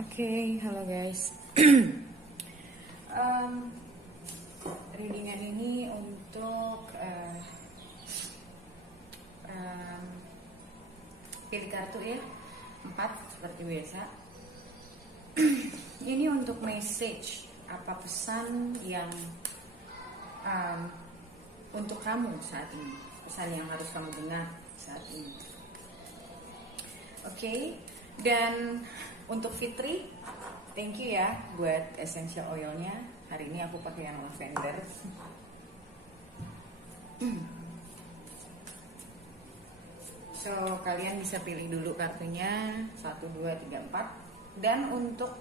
Oke, halo guys. Readingan ini untuk pilih kartu ya, 4 seperti biasa. Ini untuk message, apa pesan yang untuk kamu saat ini, pesan yang harus kamu dengar saat ini. Oke, dan untuk Fitri, thank you ya buat essential oilnya. Hari ini aku pakai yang lavender. So, kalian bisa pilih dulu kartunya 1, 2, 3, 4. Dan untuk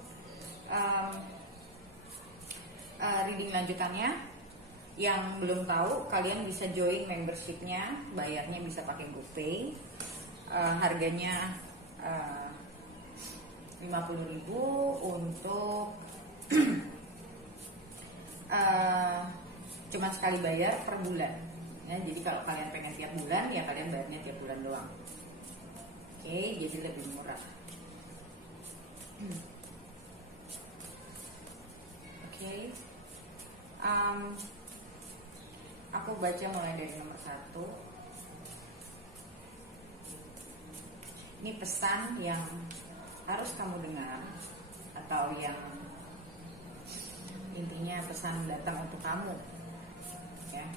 reading lanjutannya, yang belum tahu, kalian bisa join membershipnya. Bayarnya bisa pakai GoPay. Harganya 50.000 untuk cuma sekali bayar per bulan ya, jadi kalau kalian pengen tiap bulan ya kalian bayarnya tiap bulan doang. Oke, jadi lebih murah. Oke, aku baca mulai dari nomor 1. Ini pesan yang harus kamu dengar, atau yang intinya pesan datang untuk kamu ya.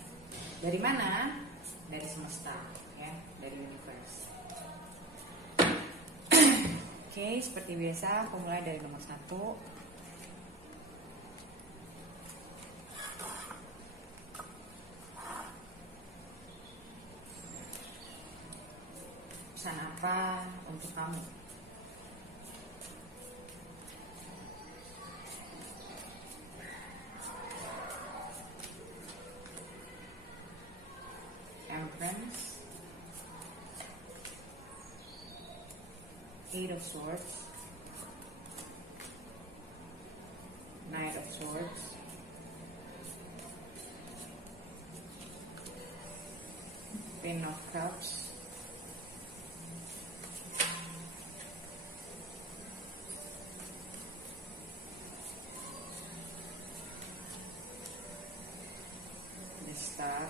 Dari mana? Dari semesta ya, dari universe. Oke, seperti biasa aku mulai dari nomor 1. Pesan apa untuk kamu? Empress, 8 of Swords, Knight of Swords, Queen of Cups, the Star,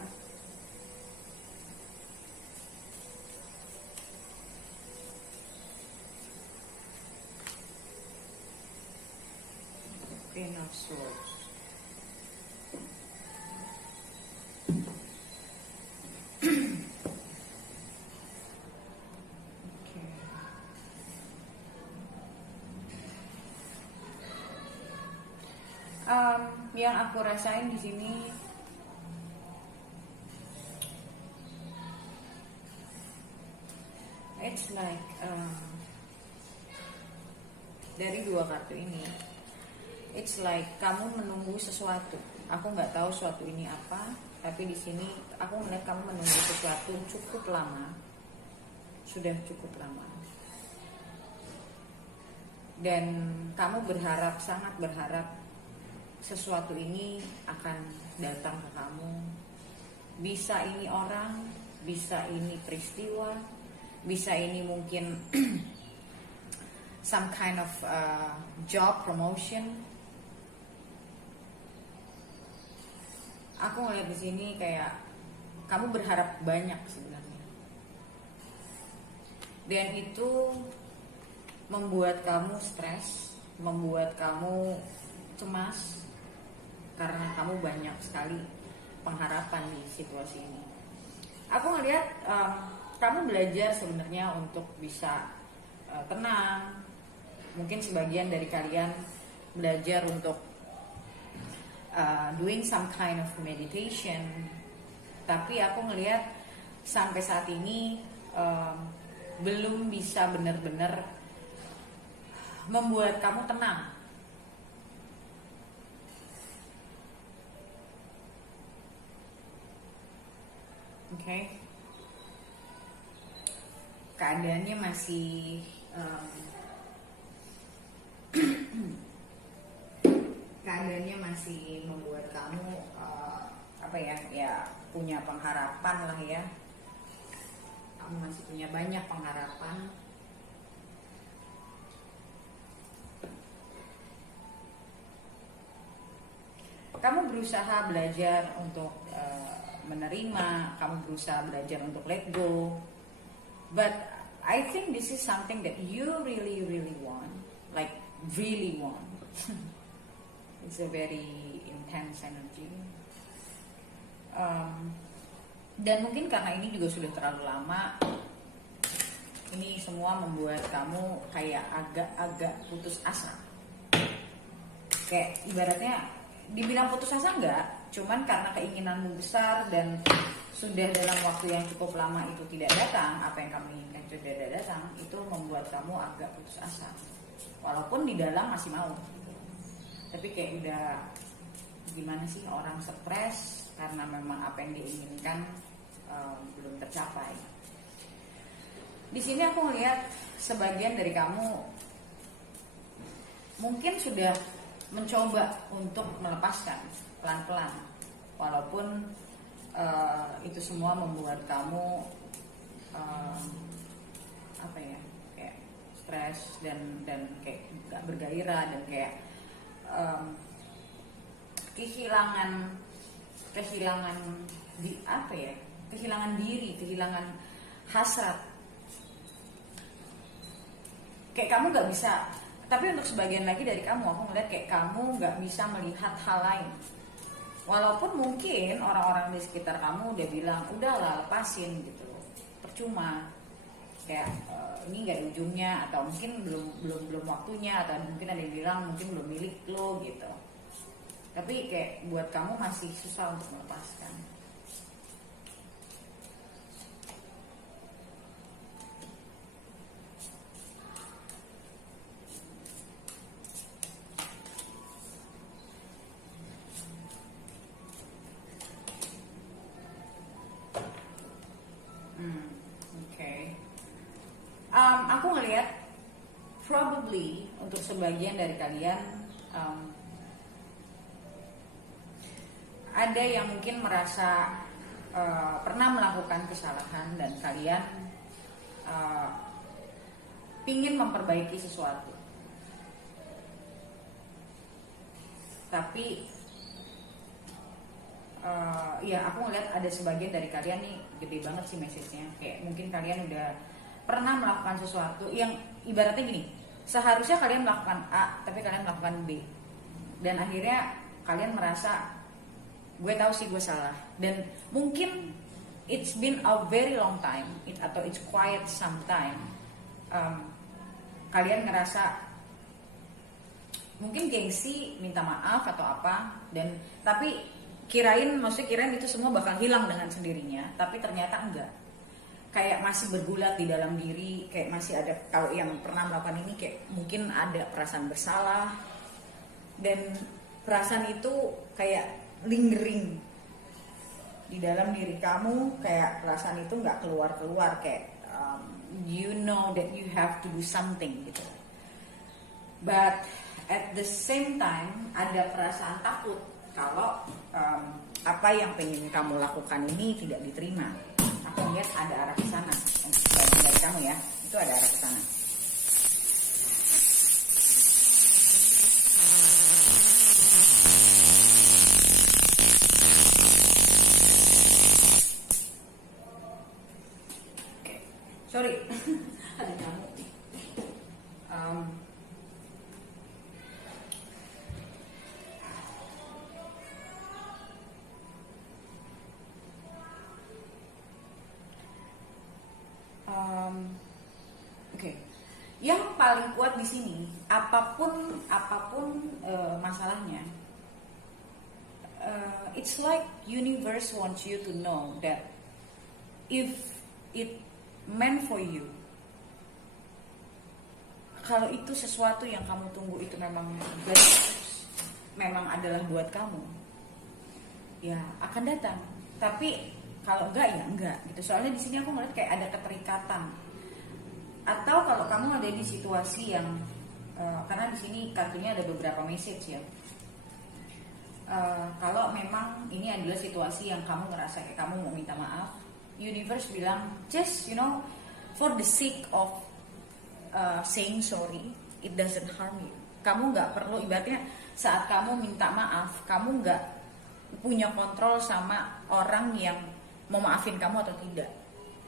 Queen of Swords. Okay. Yang aku rasain di sini it's like dari 2 kartu ini, it's like kamu menunggu sesuatu. Aku nggak tahu sesuatu ini apa, tapi di sini aku melihat kamu menunggu sesuatu cukup lama, sudah cukup lama. Dan kamu berharap, sangat berharap sesuatu ini akan datang ke kamu. Bisa ini orang, bisa ini peristiwa, bisa ini mungkin some kind of job promotion. Aku ngeliat di sini kayak kamu berharap banyak sebenarnya, dan itu membuat kamu stres, membuat kamu cemas karena kamu banyak sekali pengharapan di situasi ini. Aku ngeliat kamu belajar sebenarnya untuk bisa tenang. Mungkin sebagian dari kalian belajar untuk doing some kind of meditation. Tapi aku ngelihat sampai saat ini belum bisa benar-benar membuat kamu tenang. Oke. Keadaannya masih keadaannya masih membuat kamu apa ya punya pengharapan lah ya. Kamu masih punya banyak pengharapan. kamu berusaha belajar untuk menerima, kamu berusaha belajar untuk let go. But I think this is something that you really want, like really want. It's a very intense energy. Dan mungkin karena ini juga sudah terlalu lama, ini semua membuat kamu kayak agak putus asa. Kayak ibaratnya dibilang putus asa enggak, cuman karena keinginanmu besar dan sudah dalam waktu yang cukup lama itu tidak datang, apa yang kamu inginkan itu tidak datang, itu membuat kamu agak putus asa. Walaupun di dalam masih mau, tapi kayak udah gimana sih, orang stres karena memang apa yang diinginkan belum tercapai. Di sini aku melihat sebagian dari kamu mungkin sudah mencoba untuk melepaskan pelan-pelan, walaupun itu semua membuat kamu apa ya, kayak stres dan kayak gak bergairah dan kayak kehilangan di apa ya, kehilangan diri, kehilangan hasrat. Kayak kamu gak bisa, tapi untuk sebagian lagi dari kamu, aku ngeliat kayak kamu gak bisa melihat hal lain. Walaupun mungkin orang-orang di sekitar kamu udah bilang, udahlah lepasin gitu, percuma. Kayak ini gak ada ujungnya, atau mungkin belum waktunya, atau mungkin ada yang bilang mungkin belum milik lo gitu. Tapi kayak buat kamu masih susah untuk melepaskan. Aku ngelihat probably untuk sebagian dari kalian ada yang mungkin merasa pernah melakukan kesalahan dan kalian pingin memperbaiki sesuatu, tapi ya aku ngeliat ada sebagian dari kalian nih, gede banget sih message-nya. Kayak mungkin kalian udah pernah melakukan sesuatu yang ibaratnya gini, seharusnya kalian melakukan A tapi kalian melakukan B, dan akhirnya kalian merasa gue tahu sih gue salah, dan mungkin it's been a very long time, atau it's quite some time, kalian ngerasa mungkin gengsi minta maaf atau apa, dan tapi kirain itu semua bakal hilang dengan sendirinya, tapi ternyata enggak. Kayak masih bergulat di dalam diri, kayak masih ada, kalau yang pernah melakukan ini kayak mungkin ada perasaan bersalah, dan perasaan itu kayak lingering di dalam diri kamu, kayak perasaan itu nggak keluar, kayak you know that you have to do something gitu. But at the same time ada perasaan takut kalau apa yang pengen kamu lakukan ini tidak diterima. Aku lihat ada arah ke sana untuk sebagian dari kamu ya, itu ada arah ke sana. Okay. Sorry, ada kamu. Oke. Yang paling kuat di sini, apapun masalahnya, it's like universe wants you to know that if it meant for you, kalau itu sesuatu yang kamu tunggu itu memang bagus, memang adalah buat kamu, ya akan datang. Tapi kalau enggak ya enggak gitu. Soalnya di sini aku ngeliat kayak ada keterikatan. Atau kalau kamu ada di situasi yang karena di sini kartunya ada beberapa message ya. Kalau memang ini adalah situasi yang kamu ngerasa kayak kamu mau minta maaf, universe bilang just for the sake of saying sorry, it doesn't harm you. Kamu nggak perlu, ibaratnya saat kamu minta maaf, kamu nggak punya kontrol sama orang yang mau maafin kamu atau tidak.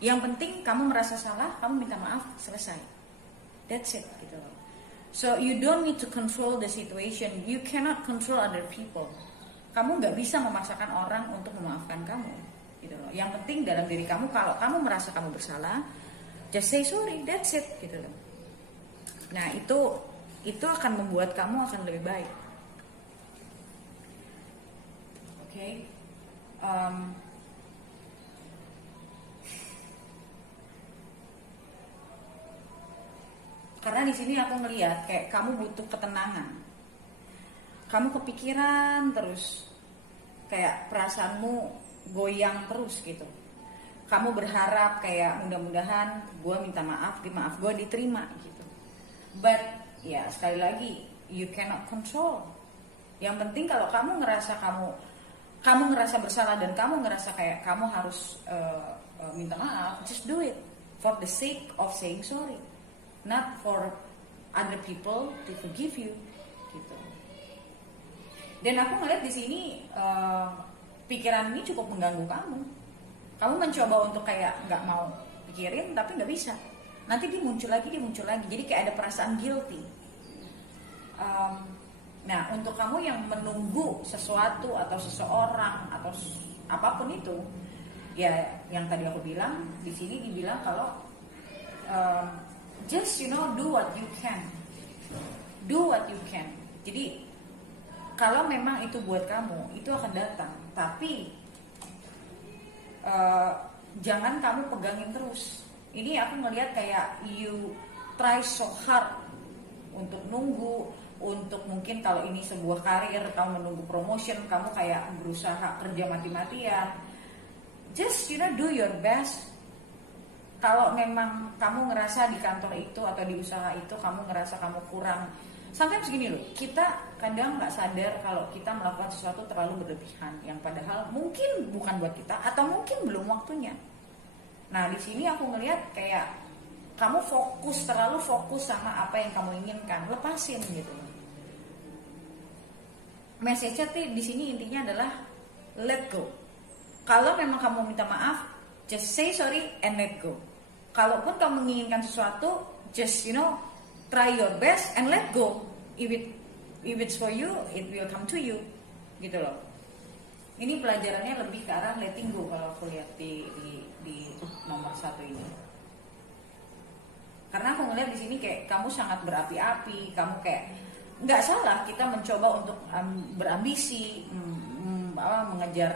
Yang penting kamu merasa salah, kamu minta maaf, selesai. That's it gitu loh. So you don't need to control the situation. You cannot control other people. Kamu nggak bisa memaksakan orang untuk memaafkan kamu gitu loh. Yang penting dalam diri kamu, kalau kamu merasa kamu bersalah, just say sorry, that's it gitu loh. Nah itu akan membuat kamu akan lebih baik. Oke. Karena di sini aku ngelihat kayak kamu butuh ketenangan. Kamu kepikiran terus, kayak perasaanmu goyang terus gitu. Kamu berharap kayak mudah-mudahan gue minta maaf gue diterima gitu. But ya sekali lagi, you cannot control. Yang penting kalau kamu ngerasa kamu ngerasa bersalah dan kamu ngerasa kayak kamu harus minta maaf, just do it for the sake of saying sorry, not for other people to forgive you gitu. Dan aku ngeliat di sini pikiran ini cukup mengganggu kamu. Kamu mencoba untuk kayak nggak mau pikirin tapi nggak bisa. Nanti dia muncul lagi. Jadi kayak ada perasaan guilty. Nah, untuk kamu yang menunggu sesuatu atau seseorang atau apapun itu, ya yang tadi aku bilang di sini dibilang kalau just do what you can. Jadi kalau memang itu buat kamu, itu akan datang. Tapi jangan kamu pegangin terus. Ini aku ngelihat kayak you try so hard untuk nunggu, untuk mungkin kalau ini sebuah karir, kamu menunggu promotion, kamu kayak berusaha kerja mati-matian. Just do your best. Kalau memang kamu ngerasa di kantor itu atau di usaha itu kamu ngerasa kamu kurang, sometimes gini loh, kita kadang nggak sadar kalau kita melakukan sesuatu terlalu berlebihan, yang padahal mungkin bukan buat kita atau mungkin belum waktunya. Nah di sini aku ngelihat kayak kamu terlalu fokus sama apa yang kamu inginkan, lepasin gitu. Message-nya di sini intinya adalah let go. Kalau memang kamu minta maaf, just say sorry and let go. Kalaupun kamu menginginkan sesuatu, just try your best and let go. If it's for you, it will come to you, gitu loh. Ini pelajarannya lebih ke arah letting go kalau aku lihat di nomor 1 ini. Karena aku ngeliat di sini kayak kamu sangat berapi-api, kamu kayak nggak salah kita mencoba untuk berambisi, mengejar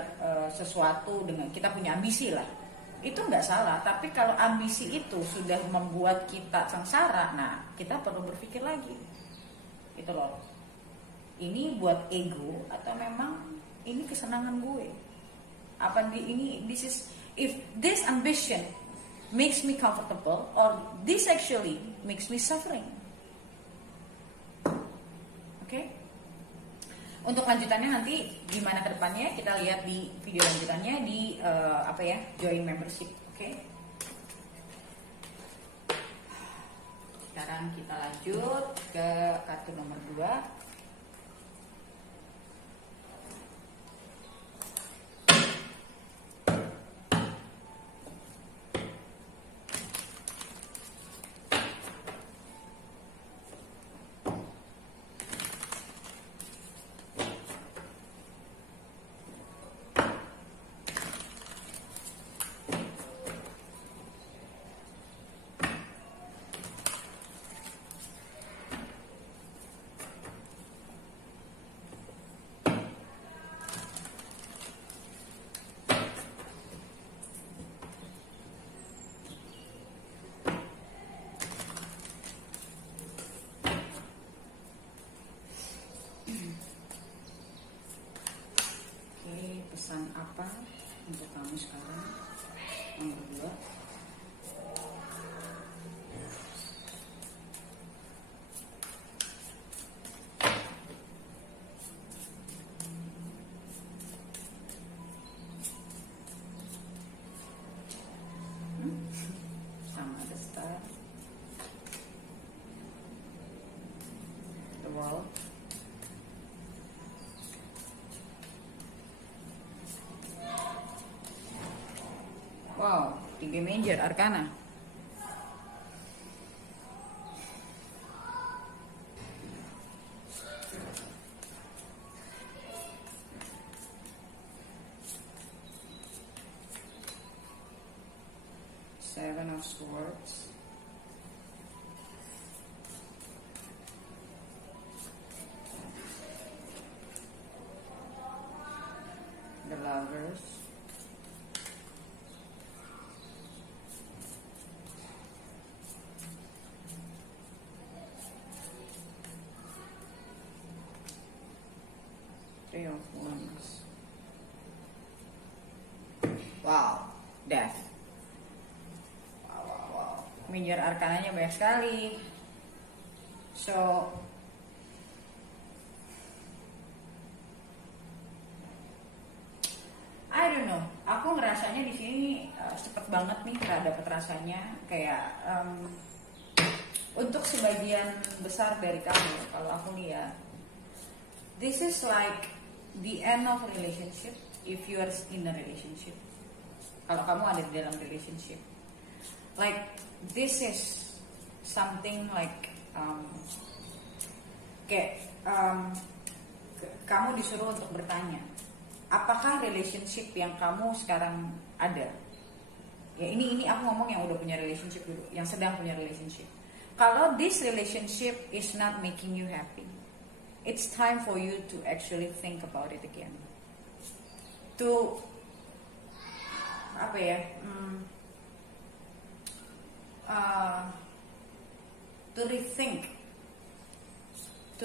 sesuatu dengan kita punya ambisi lah. Itu nggak salah, tapi kalau ambisi itu sudah membuat kita sengsara, nah kita perlu berpikir lagi, itu loh. Ini buat ego atau memang ini kesenangan gue? If this ambition makes me comfortable or this actually makes me suffering. Oke? Untuk lanjutannya nanti gimana ke depannya kita lihat di video lanjutannya di join membership, oke? Sekarang kita lanjut ke kartu nomor 2. Pesan apa untuk kamu sekarang? Nomor 2. Sama ada star, the wall, sebagai major arcana. Seven of Swords. The Lovers. Three of Wands. Wow, Death. Wow. Major arkananya banyak sekali. So I don't know. Aku ngerasanya di sini cepet banget nih dapet rasanya kayak untuk sebagian besar dari kamu, kalau aku lihat, this is like the end of relationship if you are in a relationship. Kalau kamu ada di dalam relationship, like this is something like kamu disuruh untuk bertanya, apakah relationship yang kamu sekarang ada? Ya ini aku ngomong yang udah punya relationship dulu, yang sedang punya relationship. Kalau this relationship is not making you happy, it's time for you to actually think about it again. To to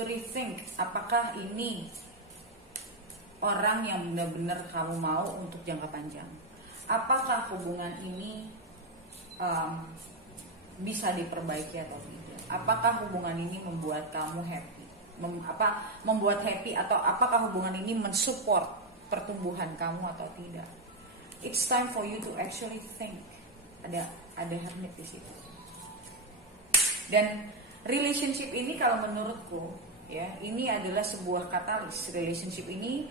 rethink apakah ini orang yang benar-benar kamu mau untuk jangka panjang. Apakah hubungan ini bisa diperbaiki atau tidak? Apakah hubungan ini membuat kamu happy? Membuat happy, atau apakah hubungan ini mensupport pertumbuhan kamu atau tidak? It's time for you to actually think. Ada Hermit di situ. Dan relationship ini kalau menurutku ya, ini adalah sebuah katalis. Relationship ini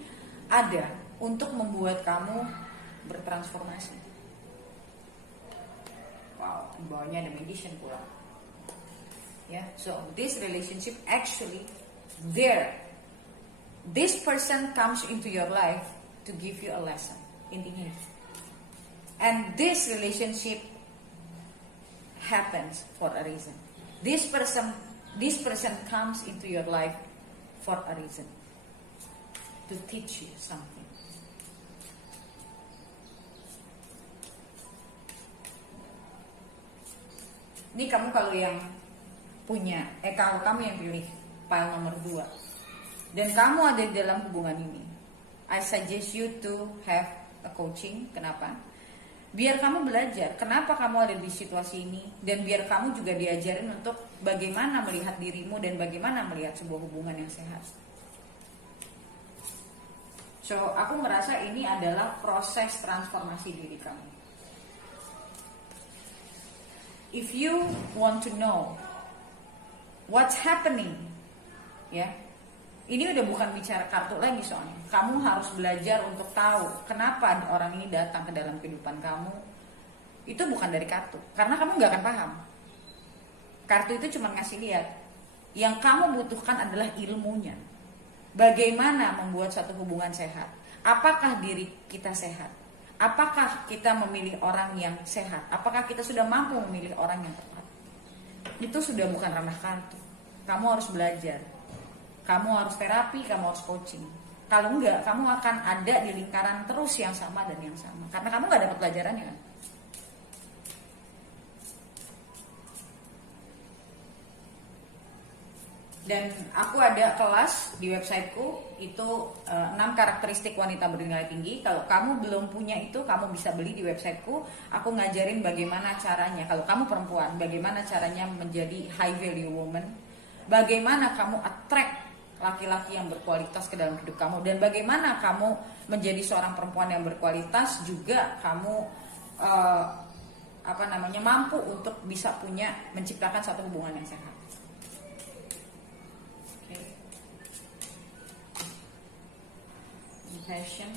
ada untuk membuat kamu bertransformasi. Wow, bawahnya ada Magician pula. Yeah, so this relationship actually this person comes into your life to give you a lesson, intinya. And this relationship happens for a reason. This person comes into your life for a reason, to teach you something. Ini kamu kalau yang punya, kalau kamu yang pilih pile nomor 2 dan kamu ada di dalam hubungan ini, I suggest you to have a coaching. Kenapa? Biar kamu belajar kenapa kamu ada di situasi ini, dan biar kamu juga diajarin untuk bagaimana melihat dirimu dan bagaimana melihat sebuah hubungan yang sehat. So, aku merasa ini adalah proses transformasi diri kamu. If you want to know what's happening, ya, ini udah bukan bicara kartu lagi soalnya. Kamu harus belajar untuk tahu kenapa orang ini datang ke dalam kehidupan kamu. Itu bukan dari kartu, karena kamu nggak akan paham. Kartu itu cuma ngasih lihat. Yang kamu butuhkan adalah ilmunya. Bagaimana membuat satu hubungan sehat? Apakah diri kita sehat? Apakah kita memilih orang yang sehat? Apakah kita sudah mampu memilih orang yang tepat? Itu sudah bukan ranah kartu. Kamu harus belajar. Kamu harus terapi, kamu harus coaching. Kalau enggak, kamu akan ada di lingkaran terus yang sama dan yang sama. Karena kamu nggak dapat pelajarannya kan? Dan aku ada kelas di websiteku, itu 6 karakteristik wanita bernilai tinggi. Kalau kamu belum punya itu, kamu bisa beli di websiteku. Aku ngajarin bagaimana caranya, kalau kamu perempuan, bagaimana caranya menjadi high value woman, bagaimana kamu attract laki-laki yang berkualitas ke dalam hidup kamu, dan bagaimana kamu menjadi seorang perempuan yang berkualitas, juga kamu mampu untuk bisa menciptakan satu hubungan yang sehat. Passion.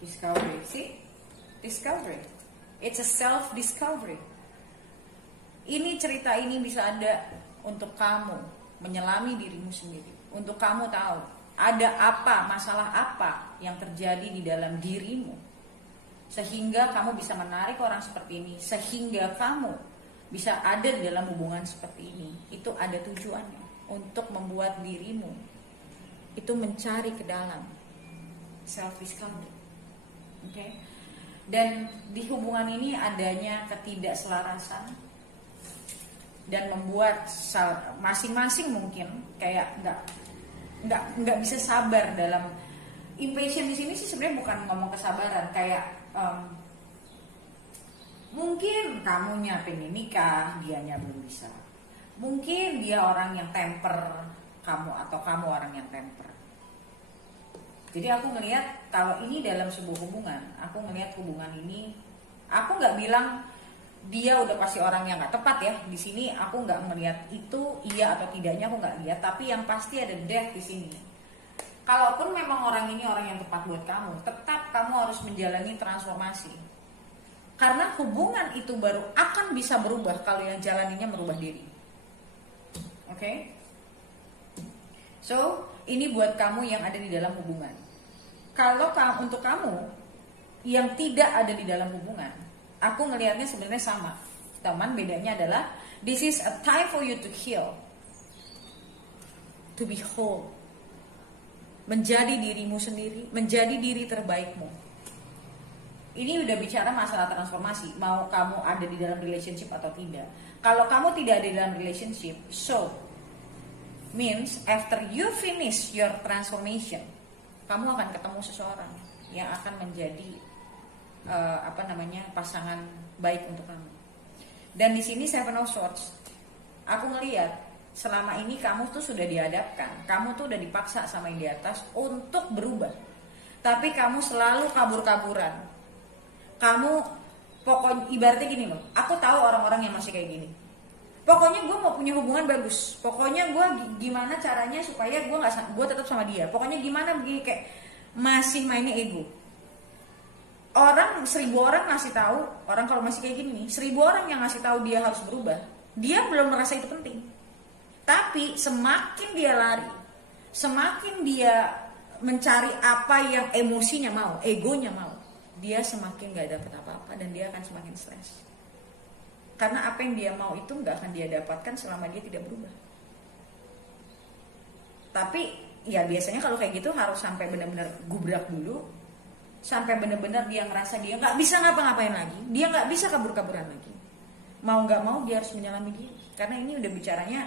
Discovery, see? Discovery. It's a self-discovery. Ini cerita ini bisa ada untuk kamu menyelami dirimu sendiri. Untuk kamu tahu ada apa, masalah apa yang terjadi di dalam dirimu. Sehingga kamu bisa menarik orang seperti ini. Sehingga kamu bisa ada di dalam hubungan seperti ini. Itu ada tujuannya. Untuk membuat dirimu itu mencari ke dalam. Self-discovery. Okay? Dan di hubungan ini adanya ketidakselarasan dan membuat masing-masing mungkin kayak nggak bisa sabar dalam impatient di sini sih sebenarnya bukan ngomong kesabaran kayak mungkin kamunya pengen nikah, dianya belum bisa. Mungkin dia orang yang temper kamu atau kamu orang yang temper. Jadi aku ngelihat kalau ini dalam sebuah hubungan, aku ngelihat hubungan ini, aku nggak bilang dia udah pasti orang yang nggak tepat ya. Di sini aku nggak melihat itu iya atau tidaknya, aku nggak lihat. Tapi yang pasti ada death di sini. Kalaupun memang orang ini orang yang tepat buat kamu, tetap kamu harus menjalani transformasi. Karena hubungan itu baru akan bisa berubah kalau yang jalaninya merubah diri. Oke? So, ini buat kamu yang ada di dalam hubungan. Kalau untuk kamu yang tidak ada di dalam hubungan, aku ngelihatnya sebenarnya sama. Teman, bedanya adalah this is a time for you to heal, to be whole, menjadi dirimu sendiri, menjadi diri terbaikmu. Ini udah bicara masalah transformasi, mau kamu ada di dalam relationship atau tidak. Kalau kamu tidak ada di dalam relationship, so means after you finish your transformation, kamu akan ketemu seseorang yang akan menjadi pasangan baik untuk kamu. Dan di sini Seven of Swords, aku ngelihat selama ini kamu tuh sudah dihadapkan, kamu tuh udah dipaksa sama yang di atas untuk berubah, tapi kamu selalu kabur-kaburan. Kamu pokoknya ibaratnya gini loh, aku tahu orang-orang yang masih kayak gini. Pokoknya gue mau punya hubungan bagus. Pokoknya gue gimana caranya supaya gue tetap sama dia. Pokoknya gimana begini, kayak masih mainnya ego. 1.000 orang ngasih tahu, orang kalau masih kayak gini, 1.000 orang yang ngasih tahu dia harus berubah, dia belum merasa itu penting. Tapi semakin dia lari, semakin dia mencari apa yang emosinya mau, egonya mau, dia semakin gak dapet apa-apa dan dia akan semakin stres. Karena apa yang dia mau itu gak akan dia dapatkan selama dia tidak berubah. Tapi ya biasanya kalau kayak gitu harus sampai benar-benar gubrak dulu, sampai benar-benar dia ngerasa dia gak bisa ngapa-ngapain lagi, dia gak bisa kabur-kaburan lagi. Mau gak mau dia harus menyelami diri. Karena ini udah bicaranya,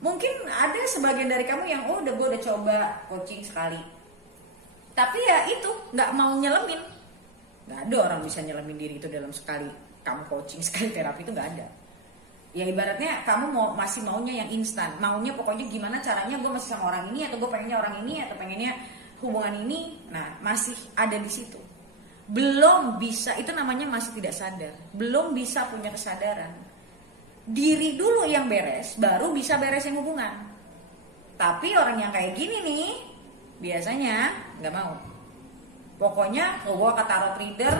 mungkin ada sebagian dari kamu yang gue udah coba coaching sekali, tapi ya itu gak mau nyelemin. Gak ada orang bisa nyelemin diri itu dalam sekali kamu coaching, sekali terapi itu gak ada. Ya ibaratnya kamu masih maunya yang instan, maunya pokoknya gimana caranya gue masih sama orang ini, atau gue pengennya orang ini, atau pengennya hubungan ini. Nah masih ada di situ, belum bisa, itu namanya masih tidak sadar, belum bisa punya kesadaran diri dulu yang beres, baru bisa beresin hubungan. Tapi orang yang kayak gini nih biasanya nggak mau. Pokoknya gue ke tarot reader,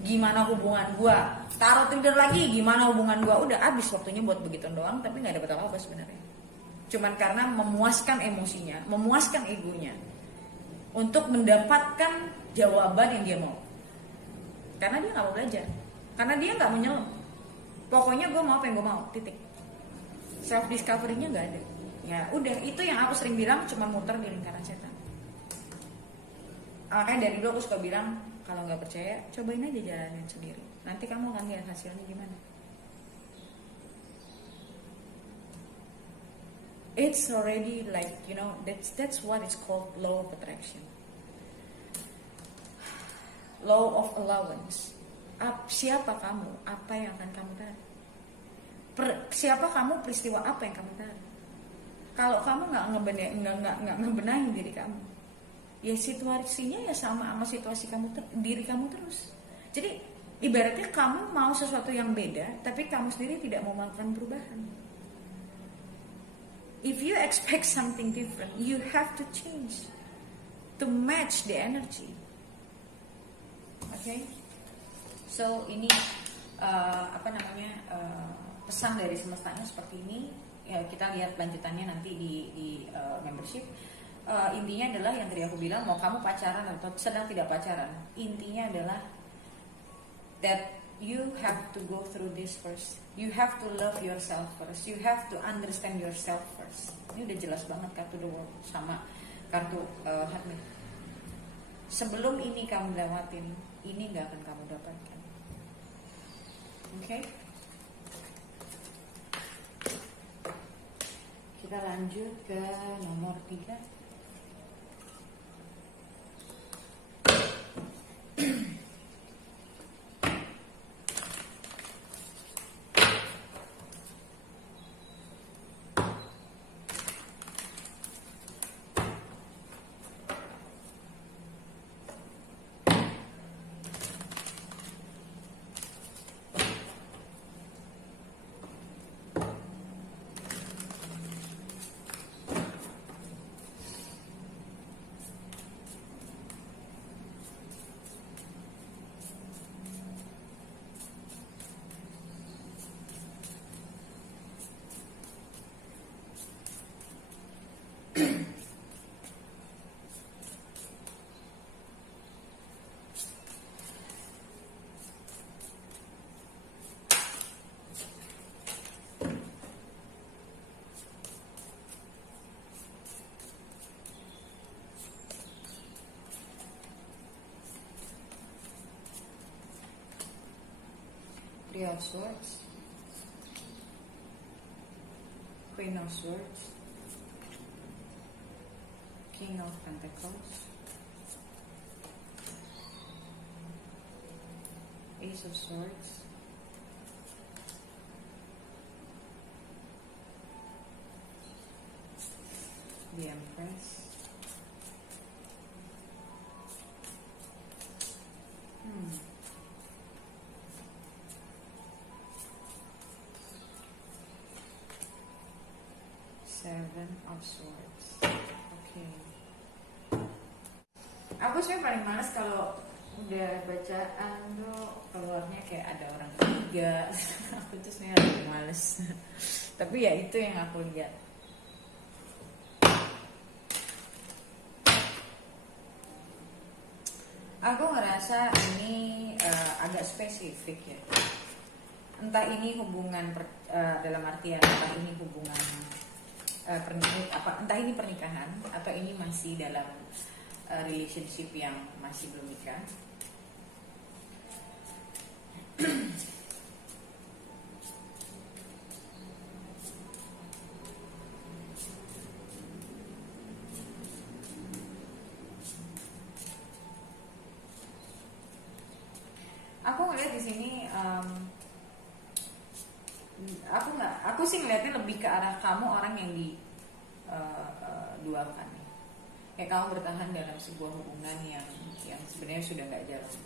gimana hubungan gue, tarot reader lagi, gimana hubungan gue, udah habis waktunya buat begitu doang, tapi nggak dapat apa-apa sebenarnya. Cuman karena memuaskan emosinya, memuaskan egonya, untuk mendapatkan jawaban yang dia mau. Karena dia nggak mau belajar, karena dia nggak mau nyelam. Pokoknya gue mau apa yang gue mau, titik. Self discovery-nya nggak ada. Ya udah, itu yang aku sering bilang, cuma muter di lingkaran setan. Makanya dari dulu aku suka bilang, kalau nggak percaya, cobain aja jalanin sendiri. Nanti kamu akan lihat hasilnya gimana. It's already like, you know, that's what is called law of attraction. Law of allowance. Siapa kamu, apa yang akan kamu tarik? Siapa kamu, peristiwa apa yang kamu tarik? Kalau kamu nggak ngebenahin diri kamu, ya situasinya ya sama situasi diri kamu terus. Jadi ibaratnya kamu mau sesuatu yang beda, tapi kamu sendiri tidak mau melakukan perubahan. If you expect something different, you have to change to match the energy. Okay, so ini pesan dari semestanya seperti ini. Ya, kita lihat lanjutannya nanti di membership. Intinya adalah yang tadi aku bilang, mau kamu pacaran atau sedang tidak pacaran, intinya adalah that you have to go through this first. You have to love yourself first. You have to understand yourself first. Ini udah jelas banget kartu the world sama kartu Hermit. Sebelum ini kamu lewatin, ini nggak akan kamu dapatkan. Oke? Kita lanjut ke nomor 3. Three of Swords, Queen of Swords, King of Pentacles, Ace of Swords, the Empress, Seven of Swords. Oke. Aku sebenarnya paling males kalau udah bacaan tuh keluarnya kayak ada orang ketiga. Aku tuh sebenarnya lebih males. Tapi ya itu yang aku lihat. Aku ngerasa ini agak spesifik ya. Entah ini hubungan dalam artian entah ini hubungan entah ini pernikahan atau ini masih dalam relationship yang masih belum nikah. Aku ngeliat di sini aku sih ngeliatnya lebih ke arah kamu orang yang diduakan. Kayak kamu bertahan dalam sebuah hubungan yang sebenarnya sudah nggak jalan.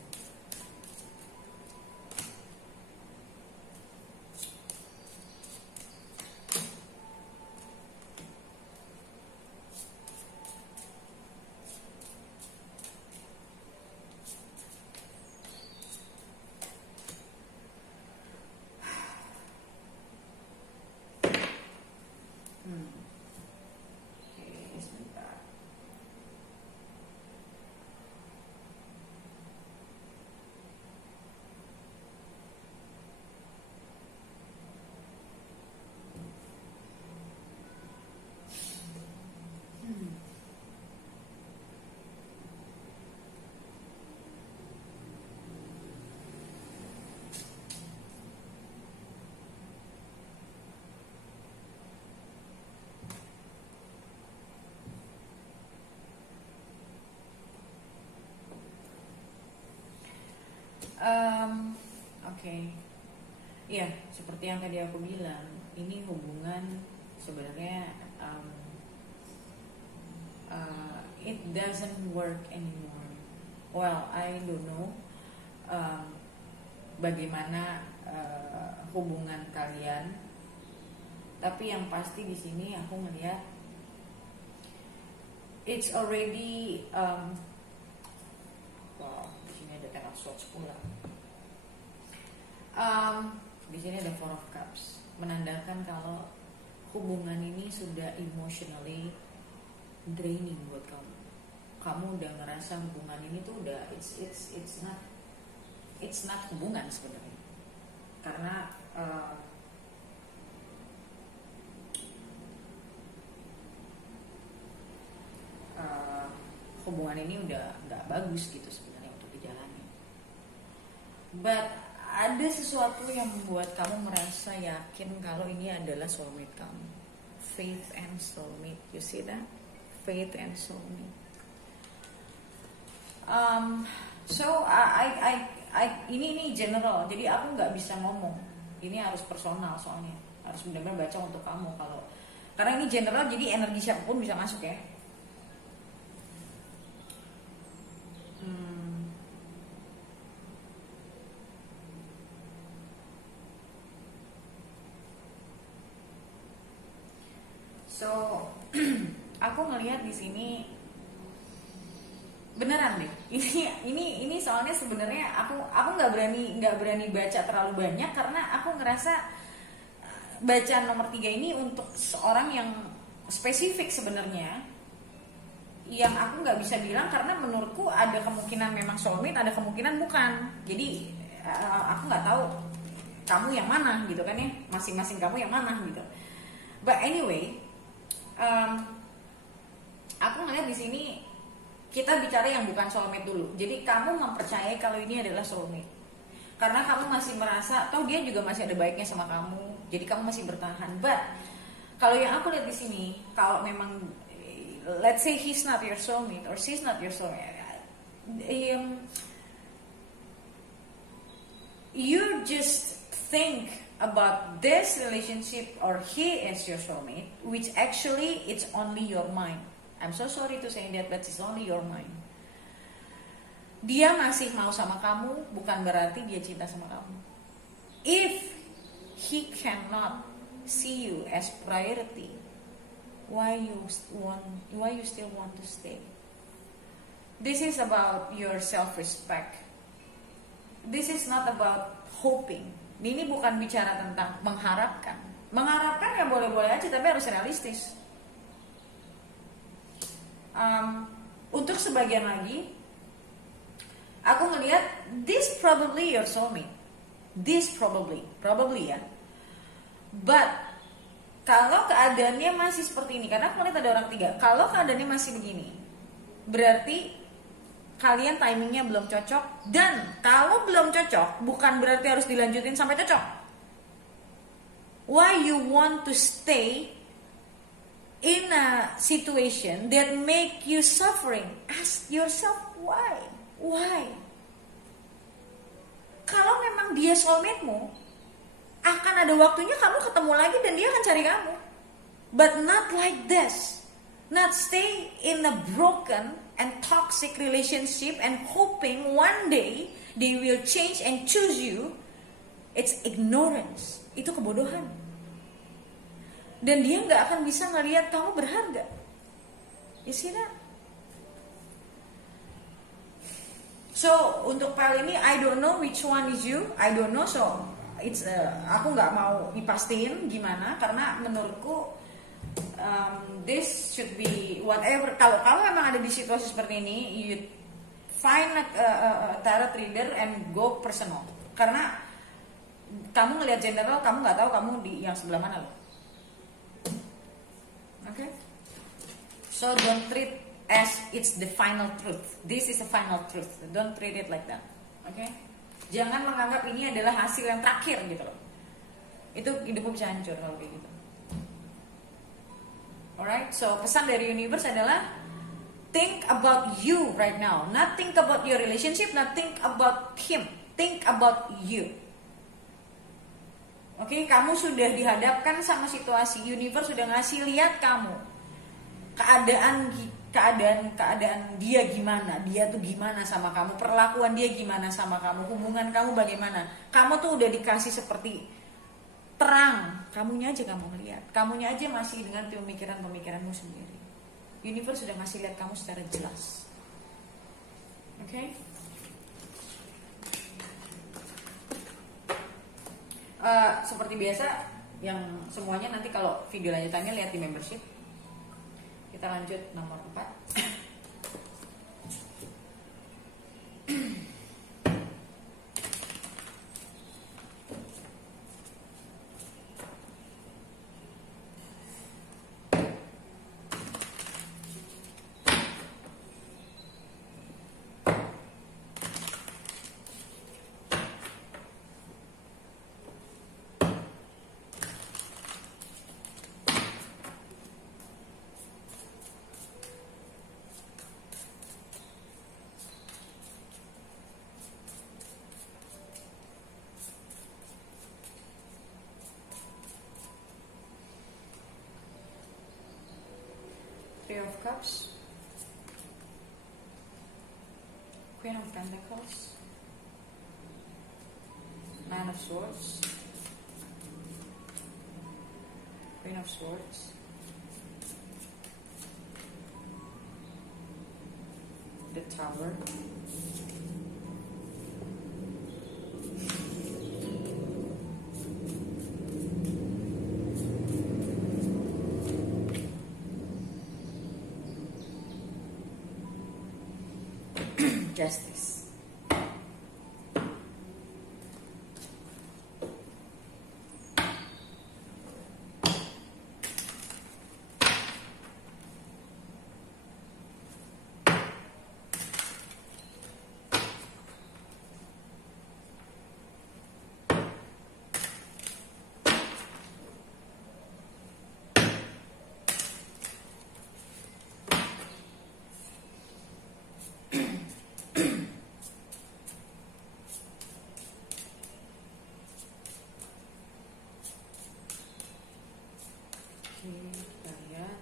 Oke. Iya, seperti yang tadi aku bilang, ini hubungan sebenarnya it doesn't work anymore. Well, I don't know bagaimana hubungan kalian, tapi yang pasti di sini aku melihat it's already wow, di sini ada Ten of Swords pula. Di sini ada Four of Cups, menandakan kalau hubungan ini sudah emotionally draining buat kamu. Kamu udah ngerasa hubungan ini tuh udah it's not hubungan sebenarnya, karena hubungan ini udah nggak bagus gitu sebenarnya untuk dijalani. But ada sesuatu yang membuat kamu merasa yakin kalau ini adalah soulmate kamu. Faith and soulmate, you see that? Faith and soulmate. So ini general, jadi aku nggak bisa ngomong. Ini harus personal soalnya, harus benar-benar baca untuk kamu kalau karena ini general, jadi energi siapapun bisa masuk ya. So, aku ngelihat di sini beneran deh. Ini soalnya sebenarnya aku nggak berani baca terlalu banyak karena aku ngerasa bacaan nomor 3 ini untuk seorang yang spesifik sebenarnya, yang aku nggak bisa bilang karena menurutku ada kemungkinan memang soulmate, ada kemungkinan bukan. Jadi aku nggak tahu kamu yang mana gitu kan ya, masing-masing kamu yang mana gitu. But anyway, aku ngeliat di sini kita bicara yang bukan soulmate dulu. Jadi kamu mempercayai kalau ini adalah soulmate karena kamu masih merasa toh dia juga masih ada baiknya sama kamu, jadi kamu masih bertahan. But kalau yang aku lihat di sini, kalau memang let's say he's not your soulmate or she's not your soulmate, you just think about this relationship or he is your soulmate, which actually it's only your mind. I'm so sorry to say that, but it's only your mind. Dia masih mau sama kamu bukan berarti dia cinta sama kamu. If he cannot see you as priority, why you still want to stay? This is about your self-respect. This is not about hoping. Ini bukan bicara tentang mengharapkan. Mengharapkan ya boleh-boleh aja, tapi harus realistis. Untuk sebagian lagi, aku ngelihat this probably your soulmate. This probably ya. But kalau keadaannya masih seperti ini, karena aku ngelihat ada orang 3. Kalau keadaannya masih begini, berarti kalian timingnya belum cocok. Dan kalau belum cocok, bukan berarti harus dilanjutin sampai cocok. Why you want to stay in a situation that make you suffering? Ask yourself why. Why? Kalau memang dia soulmate-mu, akan ada waktunya kamu ketemu lagi dan dia akan cari kamu. But not like this. Not stay in a broken and toxic relationship and hoping one day they will change and choose you. It's ignorance. Itu kebodohan. Dan dia gak akan bisa ngelihat kamu berharga. You see that? So untuk pile ini, I don't know which one is you. I don't know, so it's aku nggak mau dipastiin gimana karena menurutku this should be whatever. Kalau kamu memang ada di situasi seperti ini, you find a tarot reader and go personal. Karena kamu ngelihat general, kamu nggak tahu kamu di yang sebelah mana loh. Okay? So don't treat as it's the final truth. This is the final truth. Don't treat it like that. Okay? Jangan menganggap ini adalah hasil yang terakhir gitu loh. Itu hidupmu bisa hancur kalau kayak gitu. Alright? So pesan dari universe adalah think about you right now. Not think about your relationship, not think about him. Think about you. Oke, kamu sudah dihadapkan sama situasi. Universe sudah ngasih lihat kamu keadaan dia gimana, dia tuh gimana sama kamu, perlakuan dia gimana sama kamu, hubungan kamu bagaimana. Kamu tuh udah dikasih seperti terang, kamunya aja kamu ngeliat, kamunya aja masih dengan pemikiran-pemikiranmu sendiri. Universe sudah ngasih lihat kamu secara jelas. Oke? Seperti biasa, yang semuanya nanti kalau video lanjutannya lihat di membership. Kita lanjut nomor 4. Three of Cups, Queen of Pentacles, Nine of Swords, Queen of Swords, the Tower, Justice. Kita lihat.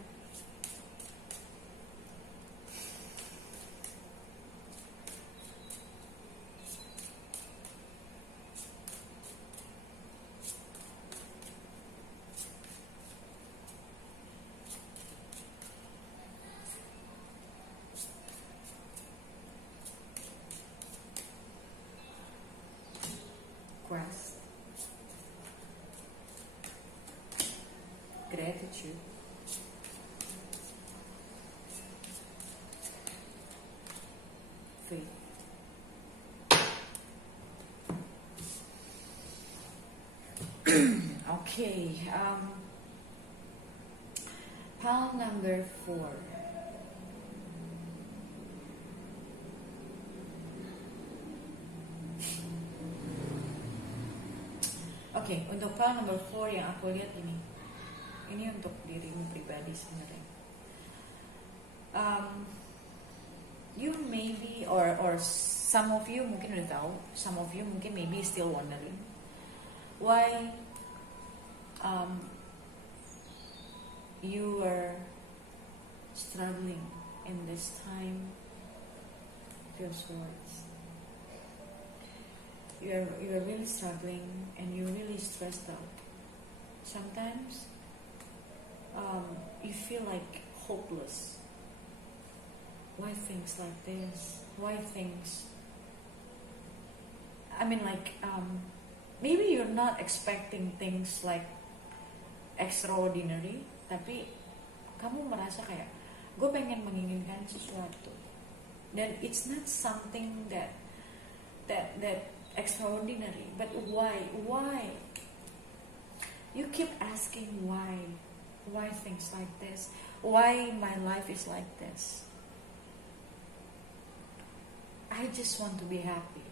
Quest, gratitude, faith. Okay, pile number 4. Oke, untuk pile number 4 yang aku lihat ini untuk dirimu pribadi sebenarnya. You maybe or some of you mungkin udah tahu, some of you mungkin maybe still wondering why you are struggling in this time of your swords. You're really struggling and you're really stressed out. Sometimes you feel like hopeless. Why things like this? Why things? I mean, like maybe you're not expecting things like extraordinary, tapi kamu merasa kayak gue pengen menginginkan sesuatu, dan it's not something that extraordinary, but why you keep asking why things like this, why my life is like this. I just want to be happy.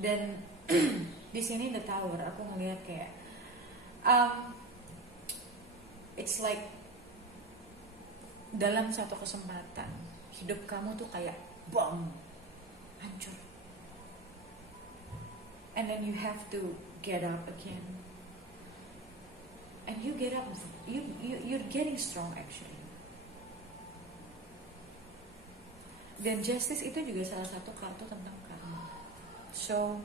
Dan di sini the Tower, aku ngeliat kayak it's like dalam satu kesempatan hidup kamu tuh kayak bom, hancur, and then you have to get up again, and you get up, you're getting strong actually. Dan Justice itu juga salah satu kartu tentang karma. So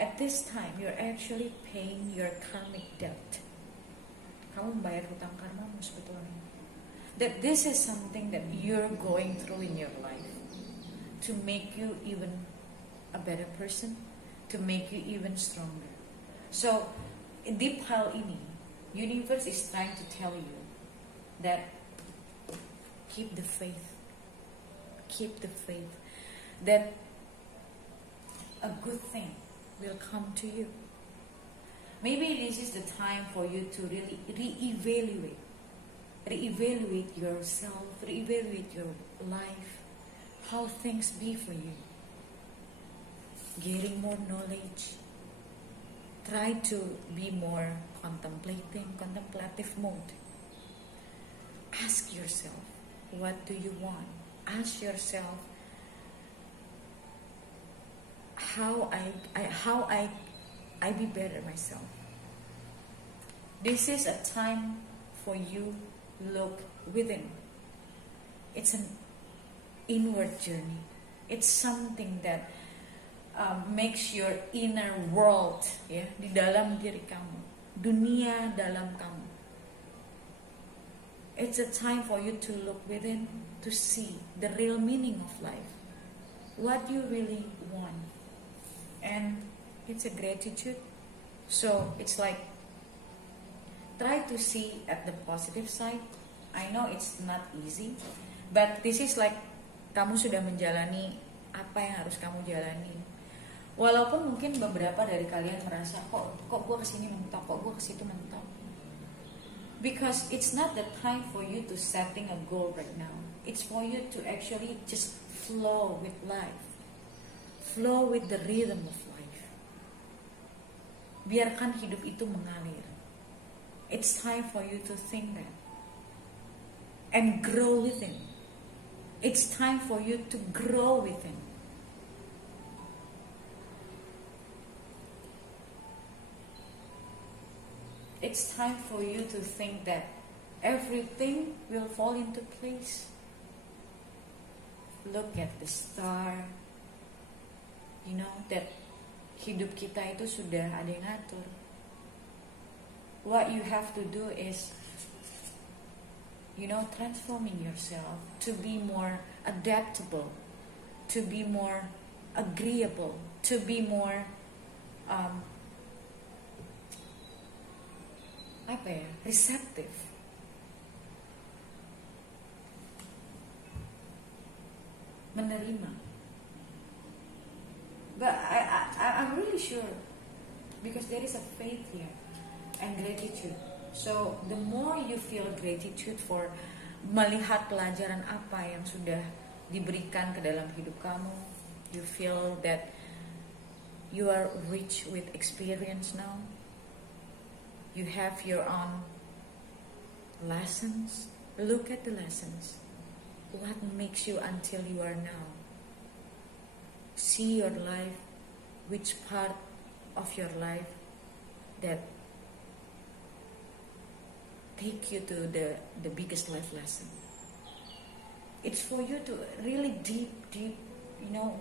at this time you're actually paying your karmic debt. Kamu membayar hutang karmamu sebetulnya. That this is something that you're going through in your life to make you even a better person, to make you even stronger. So, deep hal ini, universe is trying to tell you that keep the faith. Keep the faith that a good thing will come to you. Maybe this is the time for you to really reevaluate yourself, reevaluate your life, how things be for you. Getting more knowledge. Try to be more contemplative mode. Ask yourself, what do you want? Ask yourself, how I be better myself. This is a time for you look within. It's an inward journey. It's something that makes your inner world, ya, di dalam diri kamu, dunia dalam kamu. It's a time for you to look within, to see the real meaning of life, what you really want, and it's a gratitude. So it's like, try to see at the positive side. I know it's not easy, but this is like kamu sudah menjalani apa yang harus kamu jalani. Walaupun mungkin beberapa dari kalian merasa kok gue kesini mentok, kok gue kesitu mentok. Because it's not the time for you to setting a goal right now. It's for you to actually just flow with life. Flow with the rhythm of life. Biarkan hidup itu mengalir. It's time for you to think that. And grow within. It's time for you to grow within. It's time for you to think that everything will fall into place. Look at the star. You know that hidup kita itu sudah ada yang ngatur. What you have to do is, transforming yourself to be more adaptable, to be more agreeable, to be more receptive. Menerima. But I'm really sure, because there is a faith here and gratitude. So the more you feel gratitude for melihat pelajaran apa yang sudah diberikan ke dalam hidup kamu, you feel that you are rich with experience now. You have your own lessons. Look at the lessons. What makes you until you are now? See your life, which part of your life that take you to the biggest life lesson. It's for you to really deep,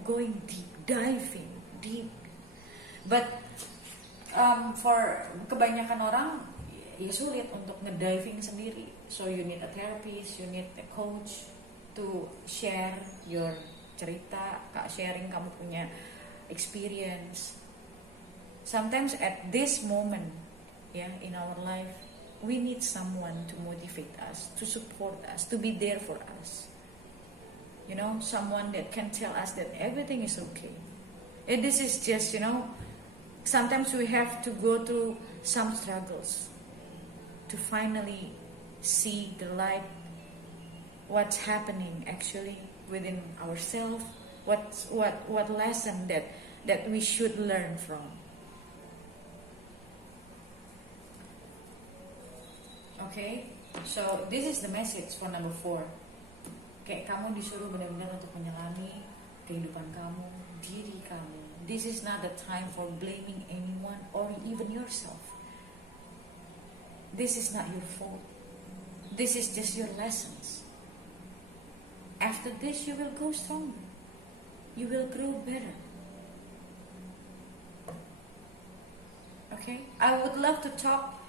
going deep, diving deep. But for kebanyakan orang ya sulit untuk ngediving sendiri. So you need a therapist, you need a coach to share your cerita, sharing kamu punya experience. Sometimes at this moment, in our life, we need someone to motivate us, to support us, to be there for us. Someone that can tell us that everything is okay. And this is just, sometimes we have to go through some struggles to finally see the light, what's happening actually within ourselves, what lesson that we should learn from. Okay, so this is the message for number 4. Kayak kamu disuruh benar-benar untuk menyelami kehidupan kamu, diri kamu. This is not the time for blaming anyone or even yourself. This is not your fault. This is just your lessons. After this, you will go stronger. You will grow better. Okay? I would love to talk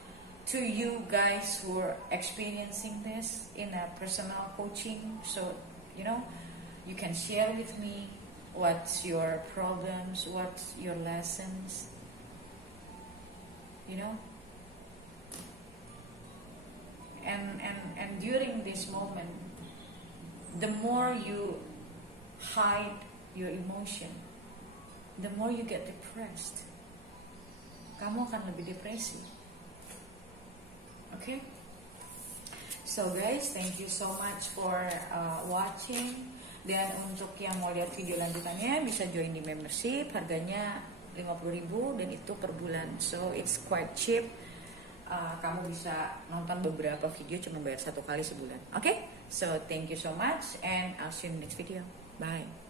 to you guys who are experiencing this in a personal coaching. So, you can share with me what's your problems, what's your lessons, you know. And during this moment, the more you hide your emotion, the more you get depressed. Kamu akan lebih depresi. Okay? So guys, thank you so much for watching. Dan untuk yang mau lihat video lanjutannya bisa join di membership, harganya 50.000 dan itu per bulan. So it's quite cheap. Kamu bisa nonton beberapa video cuma bayar 1 kali sebulan. Okay? So thank you so much and I'll see you in the next video. Bye.